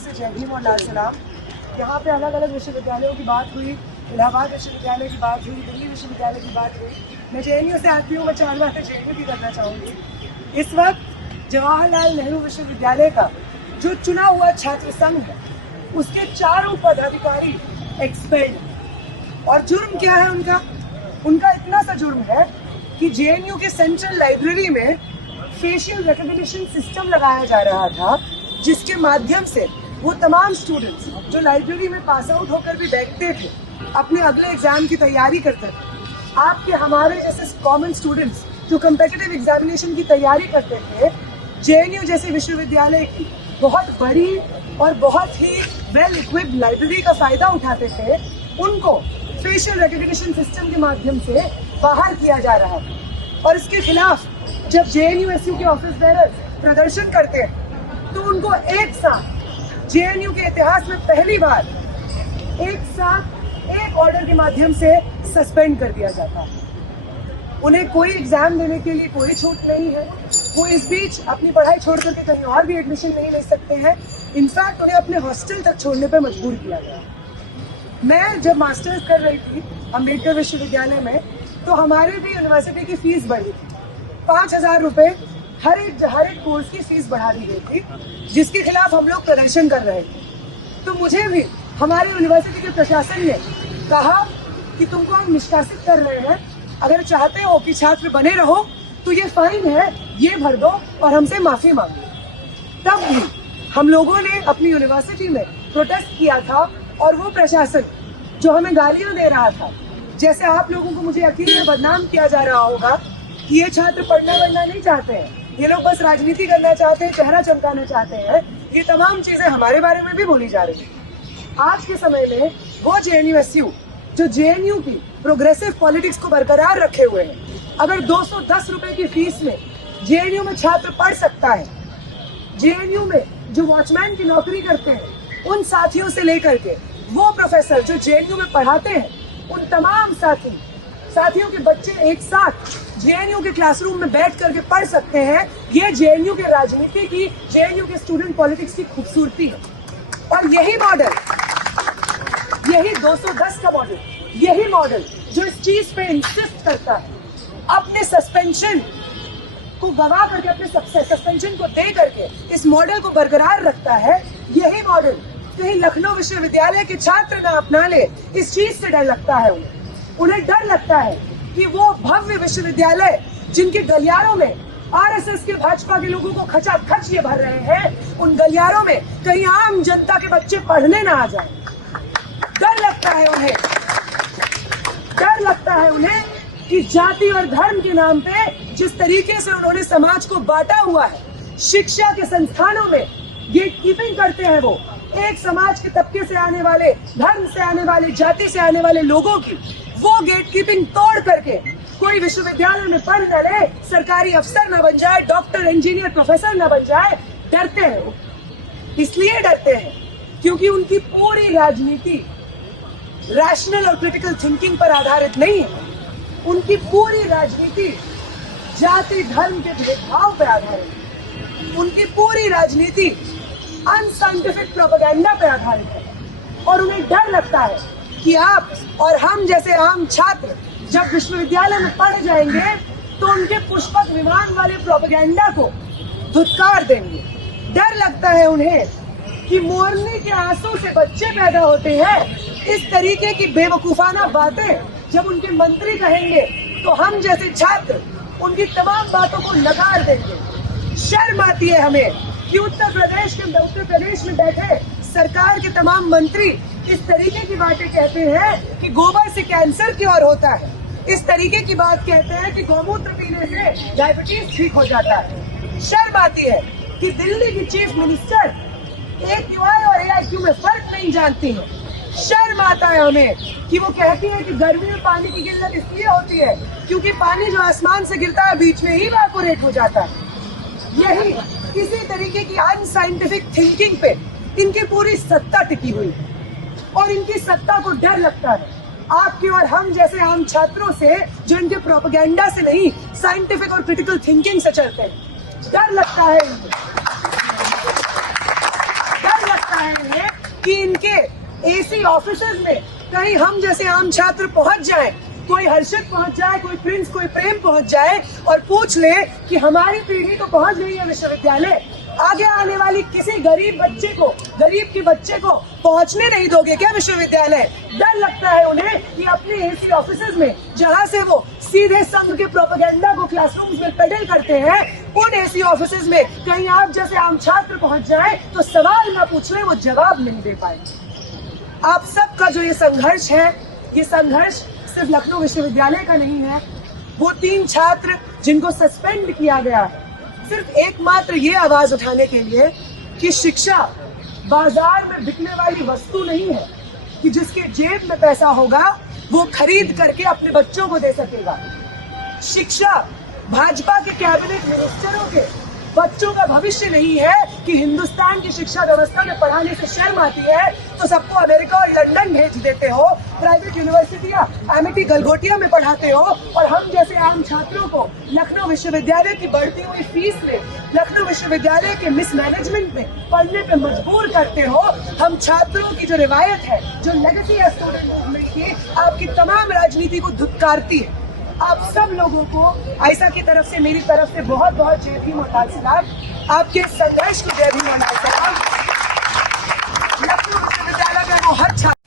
से जय भीम और लाल सलाम। यहाँ पे अलग अलग विश्वविद्यालयों की बात हुई, इलाहाबाद विश्वविद्यालय की बात हुई, दिल्ली विश्वविद्यालय की बात हुई। मैं जेएनयू से आती हूँ, मैं 4 बातें जेएनयू की करना चाहूँगी। इस वक्त जवाहरलाल नेहरू विश्वविद्यालय का जो चुना हुआ छात्र संघ है, उसके 4 पदाधिकारी एक्सपेल्ड। और जुर्म क्या है उनका इतना सा जुर्म है कि जेएनयू के सेंट्रल लाइब्रेरी में फेशियल रिकॉग्निशन सिस्टम लगाया जा रहा था, जिसके माध्यम से वो तमाम स्टूडेंट्स जो लाइब्रेरी में पास आउट होकर भी बैठते थे, अपने अगले एग्जाम की तैयारी करते थे। आपके हमारे जैसे कॉमन स्टूडेंट्स जो कम्पिटिटिव एग्जामिनेशन की तैयारी करते थे, जेएनयू जैसे विश्वविद्यालय की बहुत बड़ी और बहुत ही वेल इक्विप्ड लाइब्रेरी का फायदा उठाते थे, उनको फेशियल रिकॉग्निशन सिस्टम के माध्यम से बाहर किया जा रहा था। और इसके खिलाफ जब जेएनयू के ऑफिस बेरर्स प्रदर्शन करते हैं तो उनको एक साथ जेएनयू के इतिहास में पहली बार एक साथ एक ऑर्डर के माध्यम से सस्पेंड कर दिया जाता है। उन्हें कोई एग्जाम देने के लिए कोई छूट नहीं है, वो इस बीच अपनी पढ़ाई छोड़ करके कहीं और भी एडमिशन नहीं ले सकते हैं। इनफैक्ट उन्हें अपने हॉस्टल तक छोड़ने पर मजबूर किया गया। मैं जब मास्टर्स कर रही थी अम्बेडकर विश्वविद्यालय में, तो हमारे भी यूनिवर्सिटी की फीस बढ़ी थी। 5,000 रुपए हर एक कोर्स की फीस बढ़ा दी गई थी, जिसके खिलाफ हम लोग प्रदर्शन कर रहे थे। तो मुझे भी हमारे यूनिवर्सिटी के प्रशासन ने कहा कि तुमको हम निष्कासित कर रहे हैं, अगर चाहते हो कि छात्र बने रहो तो ये फाइन है, ये भर दो और हमसे माफी मांगो। तब भी हम लोगों ने अपनी यूनिवर्सिटी में प्रोटेस्ट किया था, और वो प्रशासन जो हमें गालियां दे रहा था, जैसे आप लोगों को मुझे यकीन है बदनाम किया जा रहा होगा कि ये छात्र पढ़ना वढ़ना नहीं चाहते हैं, ये लोग बस राजनीति करना चाहते हैं, चेहरा चमकाना चाहते हैं, ये तमाम चीजें हमारे बारे में भी बोली जा रही है। आज के समय में वो जेएनयू जो जेएनयू की प्रोग्रेसिव पॉलिटिक्स को बरकरार रखे हुए हैं, अगर 210 रुपए की फीस में जेएनयू में छात्र पढ़ सकता है, जेएनयू में जो वॉचमैन की नौकरी करते हैं उन साथियों से लेकर के वो प्रोफेसर जो जेएनयू में पढ़ाते हैं, उन तमाम साथियों के बच्चे एक साथ जेएनयू के क्लासरूम में बैठ करके पढ़ सकते हैं, ये जेएनयू के राजनीति की, जेएनयू के स्टूडेंट पॉलिटिक्स की खूबसूरती है। और यही मॉडल, यही 210 का मॉडल, यही मॉडल जो इस चीज पे इंसिस्ट करता है, अपने सस्पेंशन को गवा करके, अपने सस्पेंशन को दे करके इस मॉडल को बरकरार रखता है, यही मॉडल कहीं लखनऊ विश्वविद्यालय के छात्र ना अपना ले, इस चीज से डर लगता है उन्हें डर लगता है कि वो भव्य विश्वविद्यालय जिनके गलियारों में आरएसएस के भाजपा के लोगों को खचाखच ये भर रहे हैं, उन गलियारों में कहीं आम जनता के बच्चे पढ़ने ना आ जाए। डर लगता है उन्हें कि जाति और धर्म के नाम पे जिस तरीके से उन्होंने समाज को बांटा हुआ है, शिक्षा के संस्थानों में गेट कीपिंग करते हैं, वो एक समाज के तबके से आने वाले, धर्म से आने वाले, जाति से आने वाले लोगों की वो गेट कीपिंग तोड़ करके कोई विश्वविद्यालय में पढ़ न ले, सरकारी अफसर न बन जाए, डॉक्टर, इंजीनियर, प्रोफेसर न बन जाए। डरते हैं वो, इसलिए डरते हैं क्योंकि उनकी पूरी राजनीति रैशनल और क्रिटिकल थिंकिंग पर आधारित नहीं है। उनकी पूरी राजनीति जाति धर्म के भेदभाव पर आधारित है। उनकी पूरी राजनीति अनसाइंटिफिक प्रोपेगेंडा पर आधारित है। और उन्हें डर लगता है कि आप और हम जैसे आम छात्र जब विश्वविद्यालय में पढ़ जाएंगे तो उनके पुष्पक विमान वाले प्रोपेगेंडा को धुतकार देंगे। डर लगता है उन्हें कि मोरनी के आंसू से बच्चे पैदा होते हैं। इस तरीके की बेवकूफाना बातें जब उनके मंत्री कहेंगे तो हम जैसे छात्र उनकी तमाम बातों को नकार देंगे। शर्म आती है हमें कि उत्तर प्रदेश में बैठे सरकार के तमाम मंत्री इस तरीके की बातें कहते हैं कि गोबर से कैंसर की ओर होता है, इस तरीके की बात कहते हैं कि गौमूत्र पीने से डायबिटीज ठीक हो जाता है। शर्म आती है कि दिल्ली की चीफ मिनिस्टर AQI और AIQ में फर्क नहीं जानती है। शर्म आता है हमें कि वो कहती है कि गर्मी में पानी की किल्लत इसलिए होती है क्योंकि पानी जो आसमान से गिरता है बीच में ही इवेपोरेट हो जाता है। यही इसी तरीके की अनसाइंटिफिक थिंकिंग पे इनकी पूरी सत्ता टिकी हुई है, और इनकी सत्ता को डर लगता है आपके और हम जैसे आम छात्रों से, जो इनके प्रोपेगेंडा से नहीं, साइंटिफिक और क्रिटिकल थिंकिंग से चलते हैं। डर लगता है रहे हैं कि इनके एसी ऑफिसेज में कहीं हम जैसे आम छात्र पहुंच जाए, कोई हर्षद पहुंच जाए, कोई प्रिंस, कोई प्रेम पहुंच जाए और पूछ ले कि हमारी पीढ़ी तो पहुंच गई है विश्वविद्यालय, आगे आने वाली किसी गरीब बच्चे को, गरीब के बच्चे को पहुंचने नहीं दोगे क्या विश्वविद्यालय? डर लगता है उन्हें कि अपने एसी ऑफिसेज में, जहां से वो सीधे संघ के प्रोपेगेंडा को क्लासरूम्स में पेडल करते हैं, उन एसी ऑफिसेज में कहीं आप जैसे आम छात्र पहुंच जाए तो सवाल ना पूछ ले, वो जवाब नहीं दे पाएंगे। आप सबका जो ये संघर्ष है, ये संघर्ष सिर्फ लखनऊ विश्वविद्यालय का नहीं है। वो 3 छात्र जिनको सस्पेंड किया गया है, सिर्फ एकमात्र ये आवाज उठाने के लिए कि शिक्षा बाजार में बिकने वाली वस्तु नहीं है कि जिसके जेब में पैसा होगा वो खरीद करके अपने बच्चों को दे सकेगा। शिक्षा भाजपा के कैबिनेट मिनिस्टरों के बच्चों का भविष्य नहीं है कि हिंदुस्तान की शिक्षा व्यवस्था में पढ़ाने से शर्म आती है तो सबको अमेरिका और लंदन भेज देते हो, प्राइवेट यूनिवर्सिटियां एमिटी गलगोटिया में पढ़ाते हो, और हम जैसे आम छात्रों को लखनऊ विश्वविद्यालय की बढ़ती हुई फीस में, लखनऊ विश्वविद्यालय के मिसमैनेजमेंट में पढ़ने पे मजबूर करते हो। हम छात्रों की जो रिवायत है, जो लेगेसी है स्टूडेंट मूवमेंट की, आपकी तमाम राजनीति को धुतकारती है। आप सब लोगों को आयशा की तरफ से, मेरी तरफ से बहुत बहुत जय भीम और लाल सलाम। आपके संघर्ष को जय भीम और लाल सलाम। लखनऊ विश्वविद्यालय में वो हर छात्र